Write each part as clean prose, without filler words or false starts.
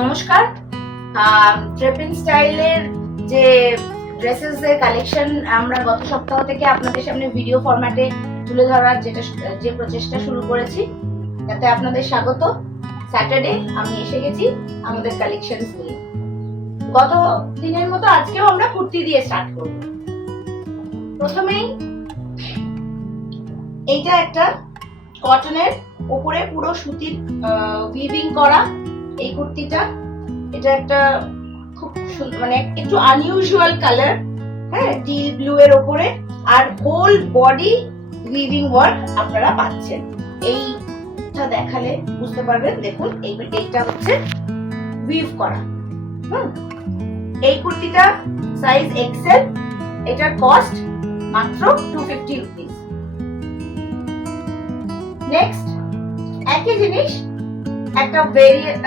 নমস্কার। ট্রেপিং স্টাইলের যে ড্রেসেস এর কালেকশন আমরা গত সপ্তাহ থেকে আপনাদের সামনে ভিডিও ফরম্যাটে তুলে ধরার যে প্রচেষ্টা শুরু করেছি, তাতে আপনাদের স্বাগত। স্যাটারডে আমি এসে গেছি আমাদের কালেকশনস নিয়ে। গত দিনের মতো আজকেও আমরা কুর্তি দিয়ে স্টার্ট করব। প্রথমেই এইটা একটা কটনের উপরে পুরো সুতির উইভিং করা এই কুর্তিটা। এটা একটা খুব মানে একটু আনইউজুয়াল কালার, হ্যাঁ, টিল ব্লু এর উপরে, আর হোল বডি উইভিং ওয়ার্ক আপনারা পাচ্ছেন। এইটা দেখালে বুঝতে পারবেন। দেখুন এইটা হচ্ছে উইভ করা। এই কুর্তিটা সাইজ এক্সেল, এটার কস্ট মাত্র 250 রুপিস। নেক্সট একই জিনিস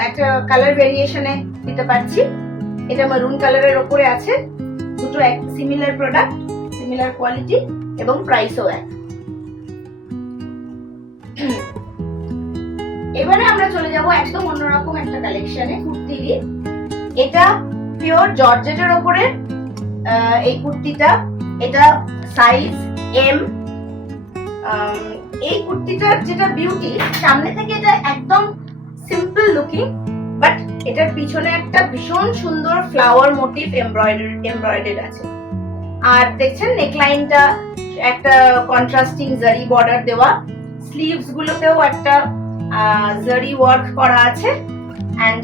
একটা কালার ভেরিয়েশনে দিতে পারছি। এটা মেরুন কালারের উপরে আছে। দুটো এক সিমিলার প্রোডাক্ট, সিমিলার কোয়ালিটি এবং প্রাইসও এক। এবারে আমরা চলে যাব একদম অন্যরকম একটা কালেকশনে, কুর্তির। এটা পিওর জর্জেটের উপরে এই কুর্তিটা। এটা সাইজ এম। এই কুর্তিটার যেটা বিউটি, সামনে থেকে এটা একদম সিম্পল লুকিং, বাট এটার পিছনে একটা ভীষণ সুন্দর ফ্লাওয়ার মোটিভ এমব্রয়ডারি আছে। আর দেখছেন নেকলাইনটা একটা কন্ট্রাস্টিং জারি বর্ডার দেওয়া, স্লিভস গুলোতেও একটা জারি ওয়ার্ক করা আছে। এন্ড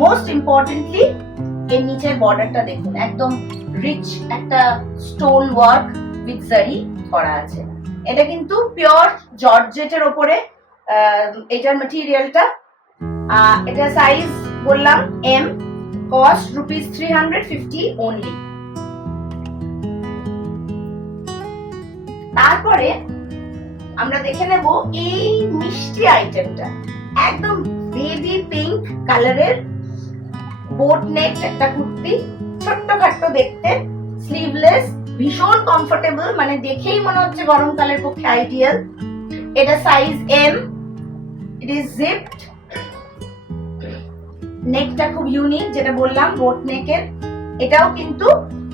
মোস্ট ইম্পর্টেন্টলি এর নিচের বর্ডারটা দেখুন, একদম রিচ একটা স্টোন ওয়ার্ক উইথ জারি করা আছে। এটা কিন্তু পিওর জর্জেটের উপরে এটার ম্যাটেরিয়ালটা। এটা সাইজ বললাম এম, কস্ট রুপিস 350 অনলি। তারপরে আমরা দেখে নেব এই মিষ্টি আইটেমটা, একদম বেবি পিঙ্ক কালারের বোট নেক একটা কুর্তি, ছোট্ট খাট্ট দেখতে, স্লিভলেস, ভীষণ কমফোর্টেবল, মানে দেখেই মনে হচ্ছে গরমকালের পক্ষে আইডিয়াল। এটা size M, it is zipped. নেকটা খুব ইউনিক, যেটা বললাম বোট নেকের। এটাও কিন্তু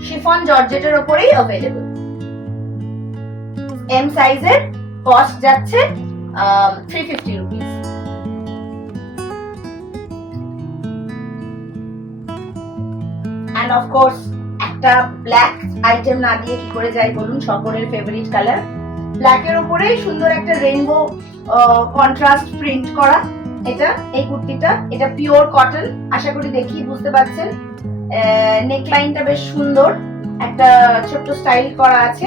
শিফন জর্জেটের উপরেই अवेलेबल। এম সাইজের কস্ট যাচ্ছে 350 রুপিস। এন্ড অফ কোর্স একটা ব্ল্যাক আইটেম না দিয়ে কি করে যায় বলুন, সকলের ফেভারিট কালার। ব্ল্যাকের উপরে সুন্দর একটা রেইনবো কন্ট্রাস্ট প্রিন্ট করা এটা, এই কুর্তিটা। এটা পিওর কটন, আশা করি দেখি বুঝতে পারছেন। নেকলাইনটা বেশ সুন্দর, একটা ছোট্ট স্টাইল করা আছে।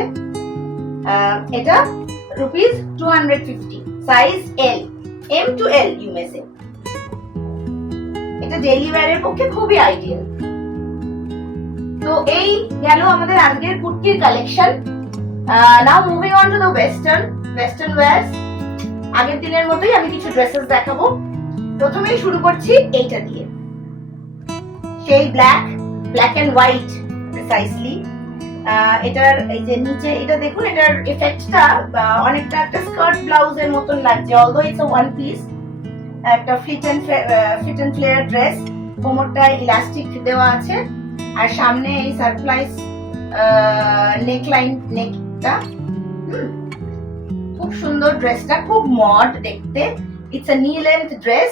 এটা rupees 250, size L, M to L you may say. এটা ডেইলি ওয়্যারের পক্ষে খুবই আইডিয়াল। তো এই গেল আমাদের আজকের কুর্তির collection. Now moving on to the western wires. আগের দিনের মতোই আমি কিছু ড্রেসেস দেখাবো। প্রথমেই শুরু করছি এইটা দিয়ে, সেই ব্ল্যাক এন্ড হোয়াইট প্রিসাইসলি। এটার এই যে নিচে এটা দেখুন, এটার এফেক্টটা অনেকটা একটা স্কার্ট ব্লাউজের মতন লাগছে, although it's a one piece. একটা ফিট এন্ড ফ্লেয়ার ড্রেস, কোমরটায় ইলাস্টিক দেওয়া আছে, আর সামনে এই সারপ্রাইজ নেকটা। খুব সুন্দর ড্রেসটা, খুব মড দেখতে। ইটস আ নি length dress.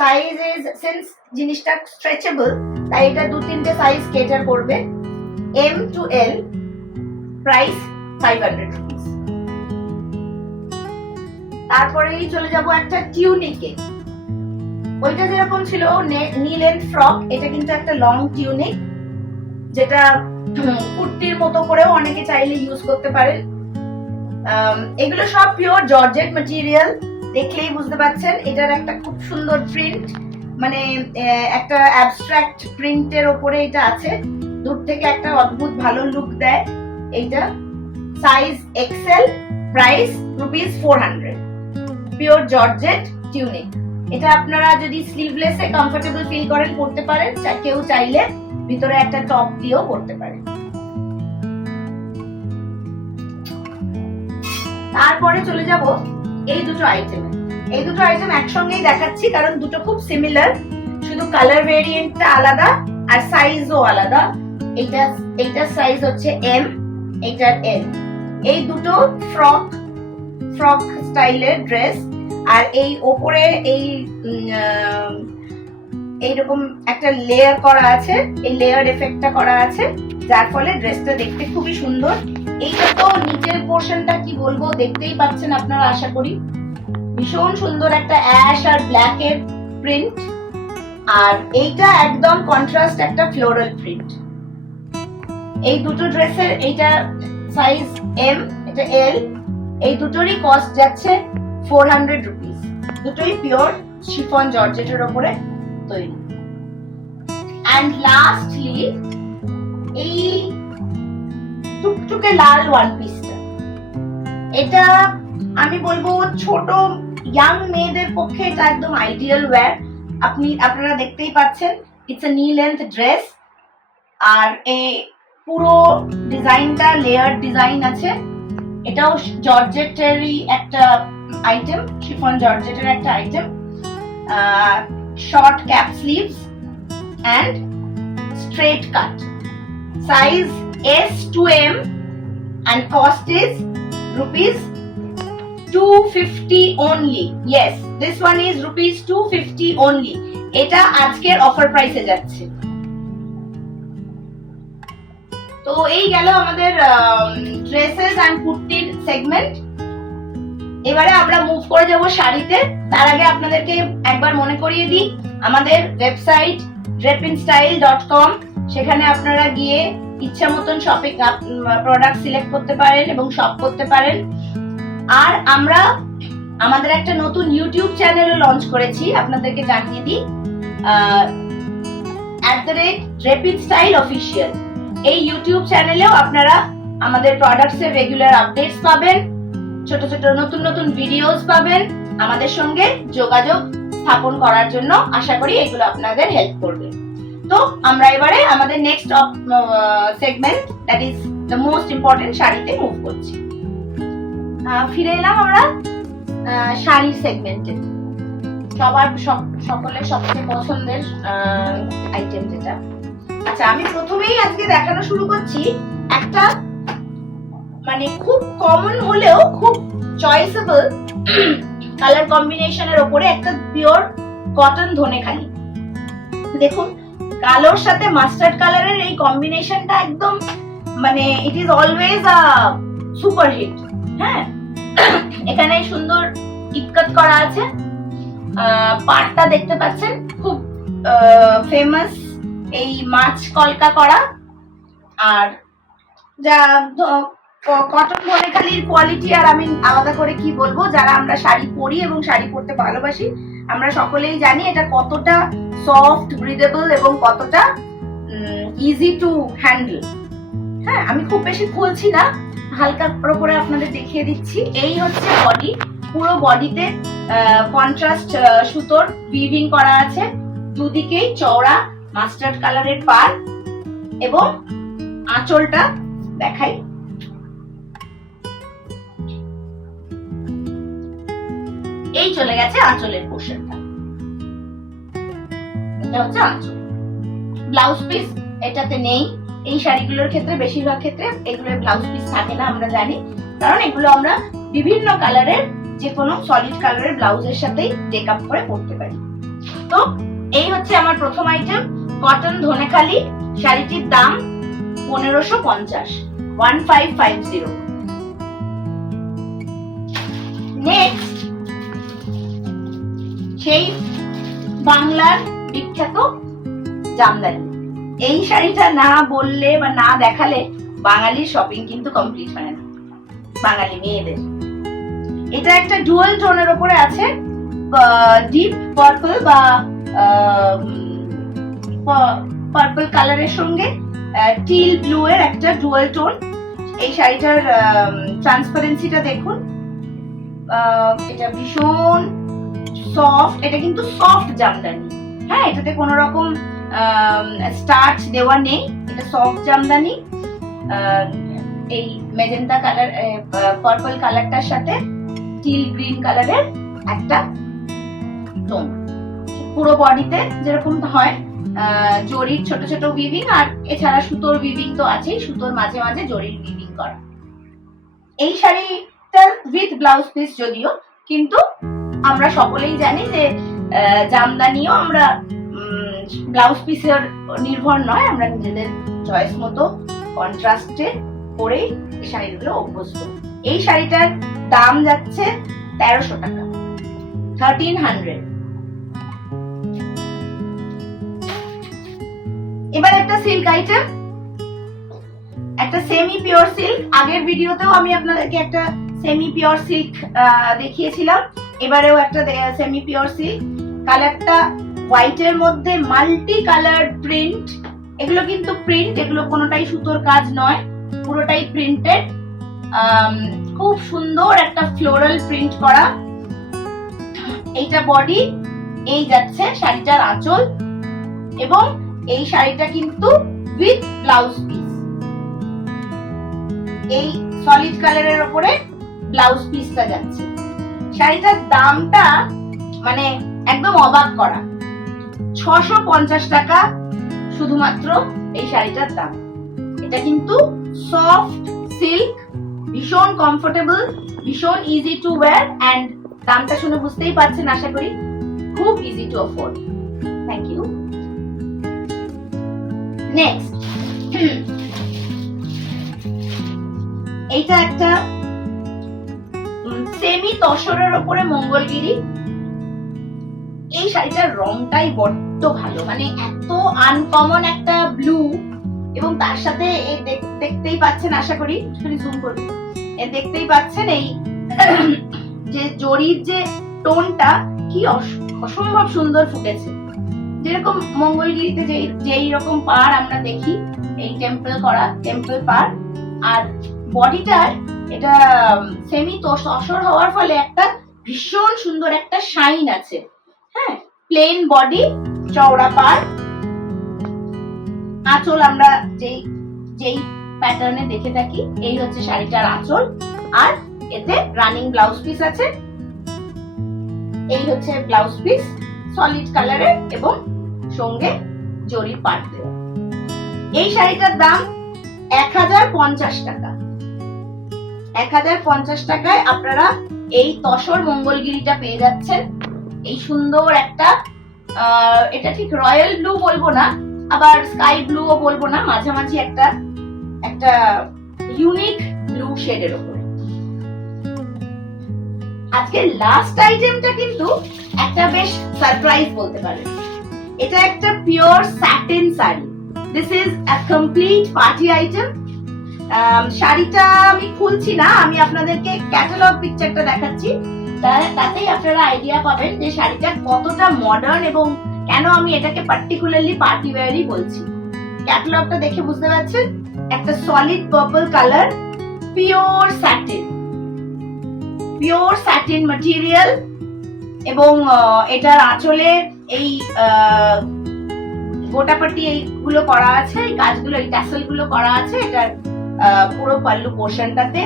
Size is, since জিনিসটা স্ট্রেচেবল, তাই এটা 2-3টে সাইজ কেটার করবে। M to L, price 500 rupees. তারপরেই চলে যাব একটা টিউনিকে। ওইটা যেরকম ছিল নি লেন্থ ফ্রক, এটা কিন্তু একটা লং টিউনিক, যেটা কুর্তির মতো করেও অনেকে চাইলে ইউজ করতে পারেন। এগুলো সব পিওর জর্জেট ম্যাটেরিয়াল, দেখলেই বুঝতে পারছেন। এটার একটা খুব সুন্দর প্রিন্ট, মানে একটা অ্যাবস্ট্রাক্ট প্রিন্টের উপরে এটা আছে। দূর থেকে একটা অদ্ভুত ভালো লুক দেয় এইটা। Size Excel, price rupees 400। Pure georgette tunic. এটা আপনারা যদি স্লিভলেসে কমফোর্টেবল ফিল করেন পরতে পারেন, কেউ চাইলে ভিতরে একটা টপ দিয়েও পরতে পারেন। তারপরে চলে যাব এই দুটো আইটেমে। এই দুটো আইটেম একসঙ্গেই দেখাচ্ছি কারণ দুটো খুব সিমিলার, শুধু কালার ভেরিয়েন্টটা আলাদা আর সাইজও আলাদা। এইটার সাইজ হচ্ছে এম, এইটার এল। এই দুটো ফ্রক স্টাইলের ড্রেস, আর এই ওপরে এইরকম একটা লেয়ার করা আছে, এই লেয়ার এফেক্টটা করা আছে, যার ফলে ড্রেসটা দেখতে খুবই সুন্দর। এইটা তো নিচের পোর্শনটা কি বলবো, দেখতেই পাচ্ছেন আপনারা আশা করি। ভীষণ সুন্দর একটা অ্যাশ আর ব্ল্যাক এর প্রিন্ট, আর এইটা একদম কন্ট্রাস্ট একটা ফ্লোরাল প্রিন্ট। এই দুটো ড্রেসের এইটা সাইজ এম, এটা এল, এই দুটোরই কস্ট যাচ্ছে 400 রুপিস। দুটোই পিওর শিফন জর্জেটের উপরে তৈরি। অ্যান্ড লাস্টলি এই টুকটুকে লাল ওয়ান পিসটা, এটা আমি বলবো ছোট ইয়াং মেয়েদের পক্ষে এটা একদম আইডিয়াল ওয়্যার। আপনারা দেখতেই পাচ্ছেন, ইটস এ নি লেন্থ ড্রেস, আর এই পুরো ডিজাইনটা লেয়ার ডিজাইন আছে। এটাও জর্জেটেরই একটা আইটেম, শিফন জর্জেটের একটা item. Short cap sleeves and straight cut, size S to M, and cost is rupees 250 only. Yes, this one is rupees 250 only. এটা আজকের অফার প্রাইসে যাচ্ছে। তো এই গেল আমাদের ড্রেসেস এন্ড কুর্তির সেগমেন্ট। এবারে আমরা মুভ করে যাব শাড়িতে। তার আগে আপনাদেরকে একবার মনে করিয়ে দিই, আমাদের ওয়েবসাইট drapinstyle.com, সেখানে আপনারা গিয়ে ইচ্ছা মতন শপিং প্রোডাক্ট সিলেক্ট করতে পারেন এবং শপ করতে পারেন। আর আমরা আমাদের একটা নতুন ইউটিউব চ্যানেলও লঞ্চ করেছি, আপনাদেরকে জানিয়ে দিই, @drapinstyle_official। এই ইউটিউব চ্যানেলেও আপনারা আমাদের প্রোডাক্টস এর রেগুলার আপডেটস পাবেন, ছোট ছোট নতুন নতুন ভিডিওস পাবেন। আমাদের সঙ্গে যোগাযোগ স্থাপন করার জন্য আশা করি এগুলো আপনাদের হেল্প করবে। তো আমরা এবারে আমাদের next segment, that is the most important, শাড়িতে মুভ করছি। ফিরে এলাম আমরা শাড়ির সেগমেন্টে। সকলের সবচেয়ে পছন্দের আইটেম যেটা। আচ্ছা, আমি প্রথমেই আজকে দেখানো শুরু করছি একটা মানে খুব কমন হলেও খুব চয়েসেবল কালার কম্বিনেশনের উপরে একটা পিওর কটন ধনেখালি। দেখুন, কালোর সাথে মাস্টার্ড কালারের এই কম্বিনেশনটা একদম মানে it is always a super hit. হ্যাঁ, এখানে সুন্দর ইক্কত করা আছে, পাটটা দেখতে পাচ্ছেন খুব ফেমাস এই মাছ কলকা করা। আর যা কটন ধনেখালির কোয়ালিটি আর আমি আলাদা করে কি বলবো, যারা আমরা শাড়ি পরি এবং শাড়ি পরতে ভালোবাসি আমরা সকলেই জানি এটা কতটা সফট, ব্রিদেবল এবং কতটা ইজি টু হ্যান্ডেল। হ্যাঁ, আমি খুব বেশি খুলছি না, হালকা করে আপনাদের দেখিয়ে দিচ্ছি। এই হচ্ছে বডি, পুরো বডিতে কন্ট্রাস্ট সুতোর উইভিং করা আছে, দুদিকেই চওড়া মাস্টার্ড কালারের পার, এবং আঁচলটা দেখাই। এই চলে গেছে আঁচলের পোর্শনটা, এটা হচ্ছে আঁচল। ব্লাউজ পিস এটাতে নেই, এই শাড়িগুলোর ক্ষেত্রে বেশিরভাগ ক্ষেত্রে এগুলোর ব্লাউজ পিস থাকে না, আমরা জানি, কারণ এগুলো আমরা বিভিন্ন কালারের যে কোনো সলিড কালারের ব্লাউজের সাথেই টেক আপ করে পরতে পারি। তো এই হচ্ছে আমার প্রথম আইটেম, কটন ধনেখালি। শাড়িটির দাম 1550, 1550। নেক্সট, সেই বাংলার বিখ্যাত জামদানি। এই শাড়িটা না বললে বা না দেখালে বাঙালির শপিং কিন্তু কমপ্লিট হয় না, বাঙালি মেয়েদের। এটা একটা ডুয়াল টোনের উপরে আছে, ডিপ পার্পল বা পার্পল কালারের সঙ্গে টিল ব্লু এর একটা ডুয়াল টোন। এই শাড়িটার ট্রান্সপারেন্সিটা দেখুন, এটা ভীষণ সফট, এটা কিন্তু সফট জামদানি। হ্যাঁ, এটাতে কোনো রকম স্টার্চ দেওয়া নেই, এটা সফট জামদানি। এই মেজেন্টা কালার, পার্পল কালারটার সাথে টিল গ্রিন কালারের একটা টোন, পুরো বডিতে যেরকম হয় জরির ছোট ছোট উইভিং, আর এছাড়া সুতোর উইভিং তো আছেই, সুতোর মাঝে মাঝে জরির উইভিং করা। এই শাড়িটার উইথ ব্লাউজ পিস যদিও, কিন্তু আমরা সকলেই জানি যে জামদানিও আমরা ব্লাউজ পিসের নির্ভর নয়, আমরা নিজেদের চয়েস মতো কন্ট্রাস্টে পরেই এই শাড়িগুলো অভ্যস্ত। এই শাড়িটার দাম যাচ্ছে 1300 টাকা, 1300। এবার একটা সিল্ক আইটেম, একটা সেমি পিওর সিল্ক। আগের ভিডিওতেও আমি আপনাদেরকে একটা সেমি পিওর সিল্ক দেখিয়েছিলাম, এবারেও একটা সেমি পিওর সিল্ক। কালারটা হোয়াইটের মধ্যে মাল্টি কালার প্রিন্ট। এগুলো কিন্তু প্রিন্ট, এগুলো কোনোটাই সুতোর কাজ নয়, পুরোটাই প্রিন্টেড। খুব সুন্দর একটা ফ্লোরাল প্রিন্ট করা। এইটা বডি, এই যাচ্ছে শাড়িটার আঁচল, এবং এই শাড়িটা কিন্তু উইথ ব্লাউজ পিস। এই সলিড কালারের উপরে ব্লাউজ পিসটা যাচ্ছে। শাড়িটার দামটা মানে একদম অবাক করা, 650 টাকা শুধুমাত্র এই শাড়িটার দাম। এটা কিন্তু সফট সিল্ক, ভীষণ কমফোর্টেবল, ভীষণ ইজি টু ওয়্যার, এন্ড দামটা শুনে বুঝতেই পারছেন আশা করি, খুব easy to afford. Thank you. Next, এইটা একটা সেমি তসরের উপরে মঙ্গলগিরি। এই শাড়িটার রংটাই বড্ড ভালো, মানে এত আনকমন একটা ব্লু, এবং তার সাথে দেখতেই পাচ্ছেন আশা করি, জুম করবি, দেখতেই পাচ্ছেন এই যে জরির যে টোনটা কি অসম্ভব সুন্দর ফুটেছে। যেরকম মঙ্গলগিরিতে যেই রকম পাড় আমরা দেখি, এই টেম্পল করা, টেম্পল পাড়, আর বডিটার এটা সেমি তসর হওয়ার ফলে একটা ভীষণ সুন্দর একটা শাইন আছে। হ্যাঁ, প্লেন বডি, চওড়া পাড়, আঁচল আমরা যেই প্যাটার্নে দেখে থাকি, এই হচ্ছে শাড়িটার আঁচল, আর এতে রানিং ব্লাউজ পিস আছে। এই হচ্ছে ব্লাউজ পিস, সলিড কালারের, এবং সঙ্গে জরির পাড় দেওয়া। এই শাড়িটার দাম 1050 টাকা। 1050 টাকায় আপনারা এই তসর মঙ্গলগিরিটা পেয়ে যাচ্ছেন। এই সুন্দর একটা, এটা ঠিক রয়্যাল ব্লু বলবো না, আবার স্কাই ব্লুও বলবো না, মাঝামাঝি একটা ইউনিক ব্লু শেডের উপরে। আজকের লাস্ট আইটেমটা কিন্তু একটা বেশ সারপ্রাইজ বলতে পারেন। এটা একটা pure satin sari. This is a complete party item. শাড়িটা আমি খুলছি না, আমি আপনাদেরকে ক্যাটালগ পিকচারটা দেখাচ্ছি, তাতেই আপনারা আইডিয়া পাবেন যে শাড়িটা কতটা মডার্ন এবং কেন আমি এটাকে পার্টিকুলারলি পার্টি ওয়্যারই বলছি। ক্যাটালগটা দেখে বুঝতে পারছেন, একটা solid purple colour, pure satin material, এবং এটার আঁচলে এই গোটাপাটি এইগুলো করা আছে, এই কাজগুলো, এই ট্যাসেল গুলো করা আছে এটার পুরো পাল্লু পোর্শনটাতে।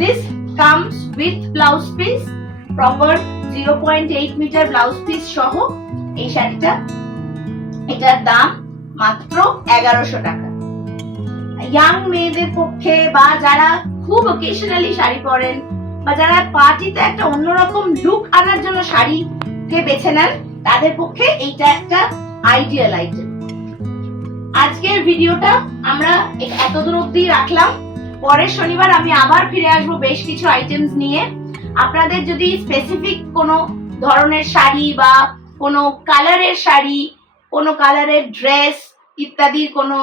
This comes with blouse piece, proper 0.8 metre blouse piece সহ এই শাড়িটা। এটার দাম মাত্র 1100 টাকা। ইয়াং মেয়েদের পক্ষে, বা যারা খুব অকেশনালি শাড়ি পরেন, বা যারা পার্টিতে একটা অন্যরকম লুক আনার জন্য শাড়িকে বেছে নেন, তাদের পক্ষে এইটা একটা আইডিয়াল আইটেম। আজকের ভিডিওটা আমরা এতদূর অব্দি রাখলাম। পরের শনিবার আমি আবার ফিরে আসবো বেশ কিছু আইটেমস নিয়ে। আপনাদের যদি স্পেসিফিক কোনো ধরনের শাড়ি, বা কোনো কালারের শাড়ি, কোনো কালারের ড্রেস ইত্যাদির কোনো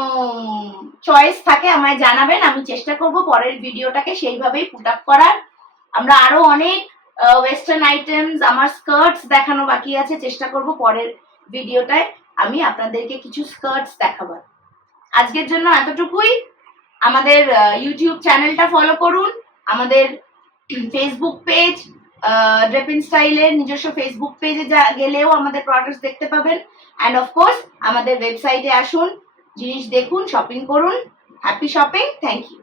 চয়েস থাকে, আমায় জানাবেন। আমি চেষ্টা করব পরের ভিডিওটাকে সেইভাবেই পুট আপ করার। আমরা আরো অনেক ওয়েস্টার্ন আইটেমস, আমার স্কার্টস দেখানো বাকি আছে, চেষ্টা করব পরের ভিডিওটায় আমি আপনাদেরকে কিছু স্কার্টস দেখাবার। আজকের জন্য এতটুকুই। আমাদের ইউটিউব চ্যানেলটা ফলো করুন, আমাদের ফেসবুক পেজ ড্রেপিন স্টাইলের নিজস্ব ফেসবুক পেজে গেলেও আমাদের প্রোডাক্টস দেখতে পাবেন। অ্যান্ড অফকোর্স আমাদের ওয়েবসাইটে আসুন, জিনিস দেখুন, শপিং করুন। Happy shopping, thank you.